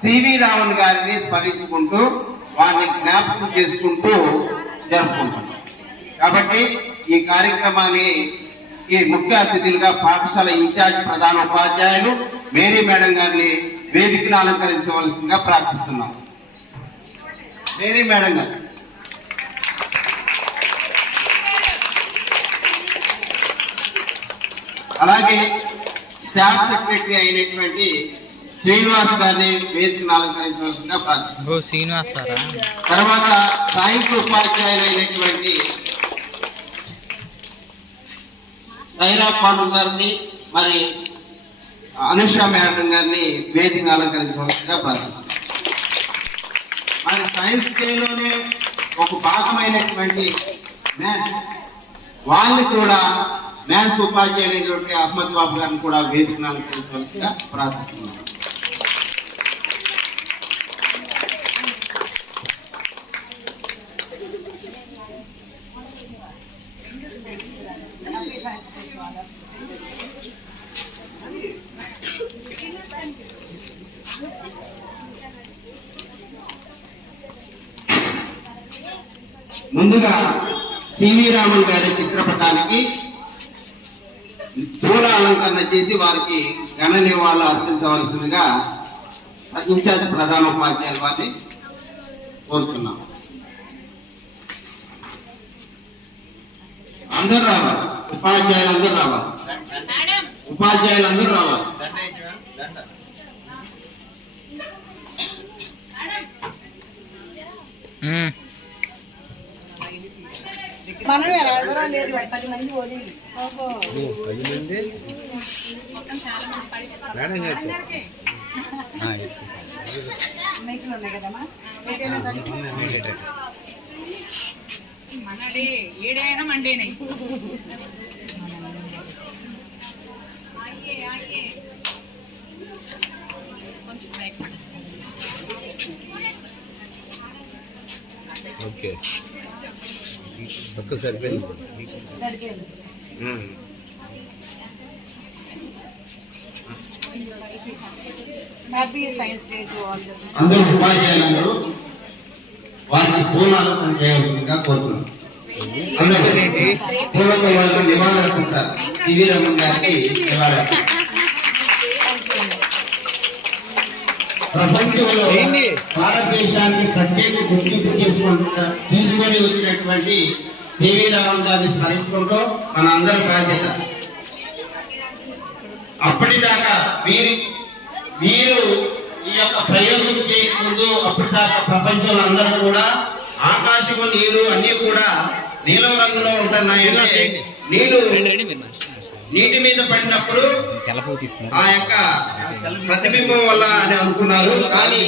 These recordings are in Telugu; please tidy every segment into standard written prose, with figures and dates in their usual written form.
సివి రామన్ గారిని స్మరించుకుంటూ వారిని జ్ఞాపకం చేసుకుంటూ జరుపుకుంటాం. కాబట్టి ఈ కార్యక్రమాన్ని ఈ ముఖ్య అతిథులుగా పాఠశాల ఇన్ఛార్జ్ ప్రధాన ఉపాధ్యాయులు మేరీ మేడం గారిని వేదికను అలంకరించవలసిందిగా ప్రార్థిస్తున్నాం. మేరీ మేడం గారు. అలాగే స్టాఫ్ సెక్రటరీ అయినటువంటి శ్రీనివాస్ గారిని వేదికను అలంకరించవలసిందిగా ప్రార్థిస్తున్నాం. తర్వాత సైన్స్ ఉపాధ్యాయులు అయినటువంటి సైరా పాండు గారిని మరి అనుష మేడం గారిని వేదికను అలంకరించవలసిందిగా ప్రార్థిస్తున్నాం. మరి సైన్స్ డేలోనే ఒక భాగమైనటువంటి మ్యాథ్స్ వాళ్ళని కూడా మ్యాథ్స్ ఉపాధ్యాయులైనటువంటి అహ్మద్ బాబు గారిని కూడా వేదికను అలంకరించవలసిందిగా ప్రార్థిస్తున్నాం. ముందుగా సివి రామన్ గారి చిత్రపటానికి పూల అలంకరణ చేసి వారికి ఘన నివాళులు అర్పించవలసిందిగా ఇన్ఛార్జ్ ప్రధాన ఉపాధ్యాయులు వారిని కోరుతున్నాం. అందరూ రావాలి, ఉపాధ్యాయులు అందరూ రావాలి, ఉపాధ్యాయులు అందరూ రావాలి. మనం ఎవరో లేదు 10 మంది ఓడింది. మైకులు ఉన్నాయి కదమ్మా. మనడే ఏడైనా మండేనే. ఓకే తక్కువ సరిపోయింది. Happy science day to all. అందరూ ఉపాధ్యాయులందరూ వారికి పూలను చేయాల్సిందిగా కోరుతున్నాం. పూలతో వాళ్ళకి నివాళులు అర్పించాలి. సివి రామన్ గారికి నివాళులు. ప్రపంచంలో భారతదేశాన్ని ప్రత్యేక గుర్తింపు తీసుకొని వచ్చినటువంటి సివి రామన్ గారిని స్మరించుకుంటూ మన అందరి బాధ్యత. అప్పటిదాకా మీరు ఈ యొక్క ప్రయోగం చేయకముందు అప్పటిదాకా ప్రపంచంలో అందరూ కూడా ఆకాశము నీరు అన్ని కూడా నీలం రంగులో ఉంటున్నాయి. నీటి మీద పడినప్పుడు ఆ యొక్క ప్రతిబింబం వల్ల అని అనుకున్నారు. కానీ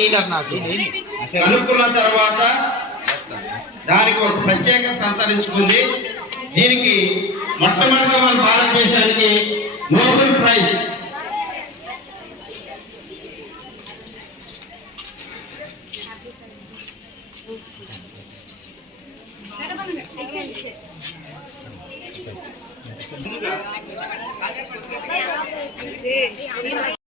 అనుకున్న తర్వాత దానికి ఒక ప్రత్యేక సంతరించుకుంది. దీనికి మొట్టమొదటిగా మన భారతదేశానికి నోబెల్ ప్రైజ్